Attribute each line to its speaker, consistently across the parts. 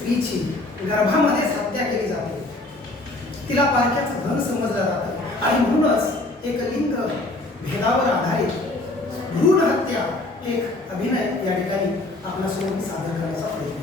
Speaker 1: स्त्रीची गर्भामध्येच हत्या केली जाते. तिला पारख्याच धन समजलं जातं. आणि म्हणूनच एक लिंग भेदावर आधारित भ्रूण हत्या एक अभिनय या ठिकाणी आपल्यासमोर समोर सादर करण्याचा प्रयत्न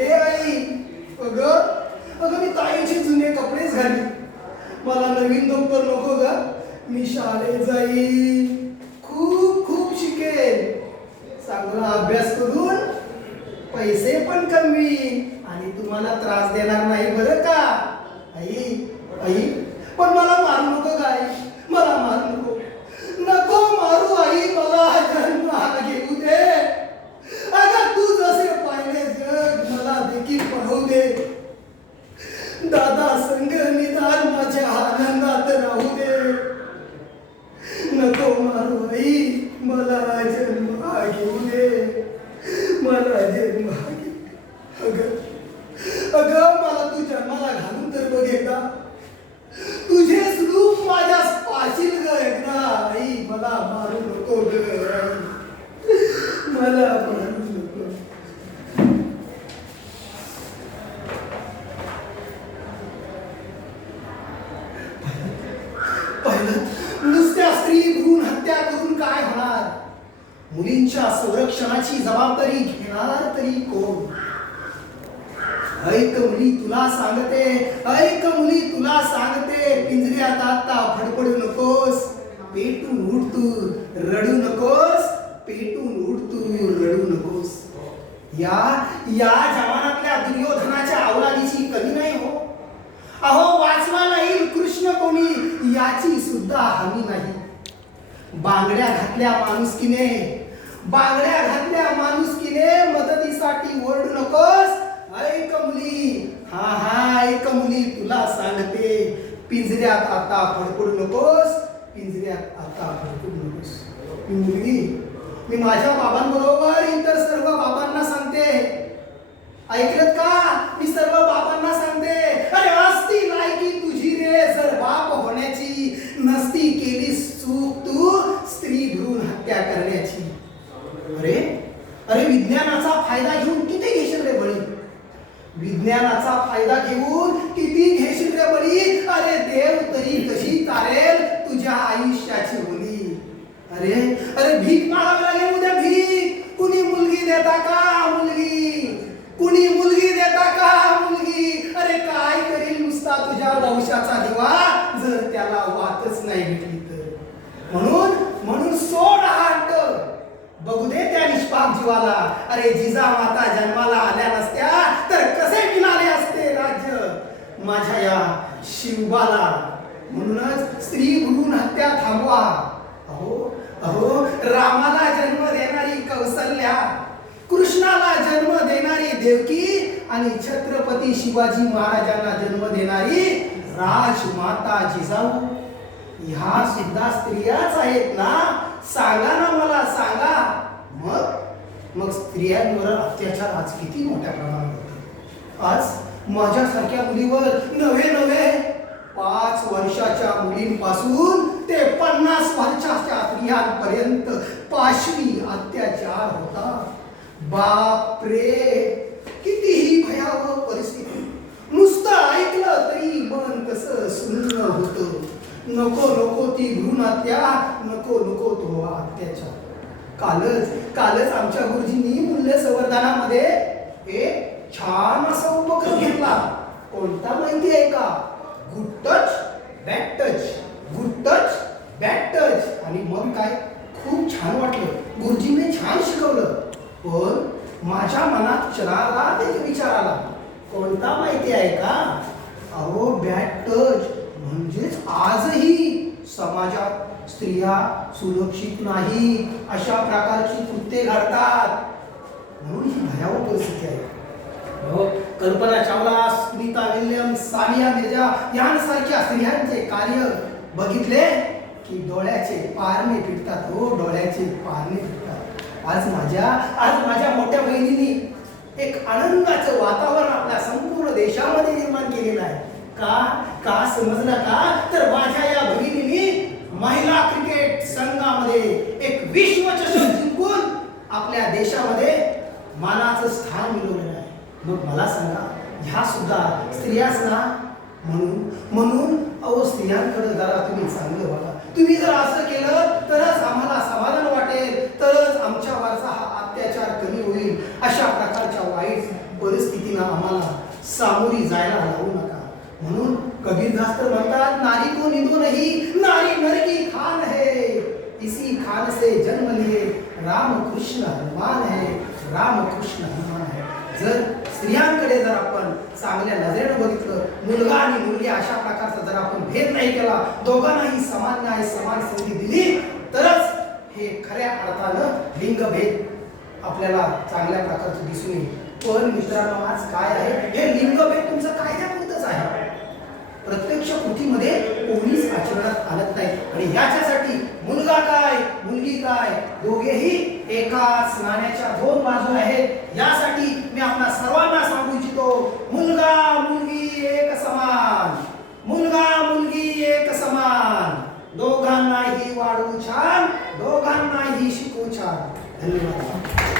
Speaker 1: ए आई. अगं अगं मी ताईचे जुने कपडेच घाली. मला नवीन दप्तर नको ग. मी शाळेत जाईल. खूप खूप शिकेल चांगला अभ्यास करून पैसे पण कमी आणि तुम्हाला त्रास देणार नाही बरं का? आई आई. पण मला मारू नको का मला मार नको नको मारू आई मला जन्म हा घेऊ दे अगं तू जसे पाहिले जग मला देखील पाहू दे दादा संग निदान माझ्या आनंदात राहू दे नको मारू आई मला जन्म हा घेऊ दे मला जन्म हा घेऊ दे. अगं अगं मला तू जन्माला घालून तर बघ रूप माझ्या पाशील ग एकदा. आई मला मारू नको ग. मला मारू नको. नुसत्या स्त्री भ्रूण हत्या करून काय होणार? मुलींच्या संरक्षणाची जबाबदारी घेणार तरी कोण? ऐक मुली तुला सांगते ऐक मुली तुला सांगते पिंजऱ्यात आता फडफडू नकोस पेटून उठ तू रडू नकोस पेटून उठ तू रडू नकोस. या या जमानातल्या दुर्योधनाच्या अवलादीची कमी नाही हो. अहो वाचवा नाही कृष्ण कोणी याची सुद्धा हमी नाही. बांगड्या घातल्या माणुसकीने बांगड्या घातल्या माणुसकीने मदतीसाठी ओरडू नकोस हा हा एक मुली तुला सांगते. पिंजऱ्यात आता फडफडू नकोस. पिंजऱ्यात आता फडफडू नकोस. मी मुलगी. मी माझ्या बाबांबरोबर इतर सर्व बाबांना सांगते. ऐकलत का? मी सर्व बाबांना सांगते. अरे असती लायकी तुझी रे. जर बाप होण्याची नसती केली चूक तू स्त्री भ्रूण हत्या करण्याची अरे विज्ञानाचा फायदा घेऊन किती घेशील रे बळी विज्ञानाचा फायदा घेऊन किती घेशील रे बळी अरे देव तरी कशी तारेल तुझ्या आयुष्याची बोली अरे अरे भीक मागावी लागेल उद्या भीक. कुणी मुलगी देता का मुलगी? कुणी मुलगी देता का मुलगी? अरे काय करील नुसता तुझ्या वंशाचा दिवा? जर त्याला वाटच नाही भेटली तर. म्हणून म्हणून सोड हाट बघू दे त्या निष्पाप जीवाला. अरे जिजा माता जन्माला आल्या नसत्या तर कसे मिळाले असते राज्य? माझ्या या शिवबाला म्हणूनच स्त्री भ्रूण हत्या थांबवा. अहो रामाला जन्म देणारी कौसल्या कृष्णाला जन्म देणारी देवकी आणि छत्रपती शिवाजी महाराजांना जन्म देणारी राजमाता जिजाऊ ह्या सुद्धा स्त्रियाच आहेत ना? सांगा ना मला सांगा. मग मग स्त्रियांवर अत्याचार आज किती मोठ्या प्रमाणात होतो आज माझ्यासारख्या मुलीवर नव्हे नव्हे. पाच वर्षाच्या मुलींपासून ते पन्नास वर्षाच्या स्त्रियांपर्यंत पाशवी अत्याचार होता. बाप रे कितीही भयावह परिस्थिती. नुसतं ऐकलं तरी मन कसं सुन्न होतं. नको नको ती भ्रूण नको नको तो अत्याचार. कालच कालच आमच्या गुरुजींनी मूल्य संवर्धनामध्ये एक छान असा उपक्रम घेतला. कोणता माहिती आहे का? Good touch bad touch good touch bad touch आणि मग काय? खूप छान वाटलं. गुरुजींनी छान शिकवलं. पण माझ्या मनात चणाला एक विचार आला. कोणता माहिती आहे का? अहो बॅड टच म्हणजेच आजही समाजात स्त्रिया सुरक्षित नाही. अशा प्रकारची कृत्ये घडतात. म्हणून ही भयावह परिस्थिती आहे. हो. कल्पना चावला स्मिता विल्यम्स सानिया मिर्जा यांसारख्या स्त्रियांचे कार्य बघितले की डोळ्याचे पारणे फिटतात हो डोळ्याचे पारणे फिटतात आज माझ्या आज माझ्या मोठ्या बहिणीने एक आनंदाचं वातावरण आपल्या संपूर्ण देशामध्ये निर्माण केलेलं आहे. का? का समजलं का? तर माझ्या मग मला सांगा ह्या सुद्धा स्त्रियाच ना म्हणून म्हणून अहो स्त्रियांकडे जरा तुम्ही चांगलं बघा. तुम्ही जर असं केलं तरच आम्हाला समाधान वाटेल तरच आमच्यावरचा हा अत्याचार कमी होईल. अशा प्रकारच्या वाईट परिस्थितीला आम्हाला सामोरी जायला लावू नका. म्हणून कबीरदास तर म्हणतात नारी को निंदो नाही नारी नर की खान है. इसी खान से जन्म लिए राम कृष्ण हनुमान है राम कृष्ण हनुमान है। जर स्त्रियांकडे जर आपण चांगल्या नजरेनं बघितलं मुलगा आणि मुलगी अशा प्रकारचा जर आपण भेद नाही केला दोघांनाही समान न्याय समान संधी दिली तरच हे खऱ्या अर्थानं लिंगभेद आपल्याला चांगल्या प्रकारचं दिसून येईल. पण मित्रांनो आज काय आहे? हे लिंगभेद तुमचं कायद्यापुरतच आहे. प्रत्यक्ष कृतीमध्ये कोणीच आचरणात आणत नाही. आणि ह्याच्यासाठी मुलगा काय मुलगी काय दोघेही एकाच नाण्याच्या दोन बाजू आहेत. यासाठी मी आपल्या सर्वांना सांगू इच्छितो मुलगा मुलगी एक समान. मुलगा मुलगी एक समान. दोघांनाही वाढू छान दोघांनाही शिकू छान. धन्यवाद.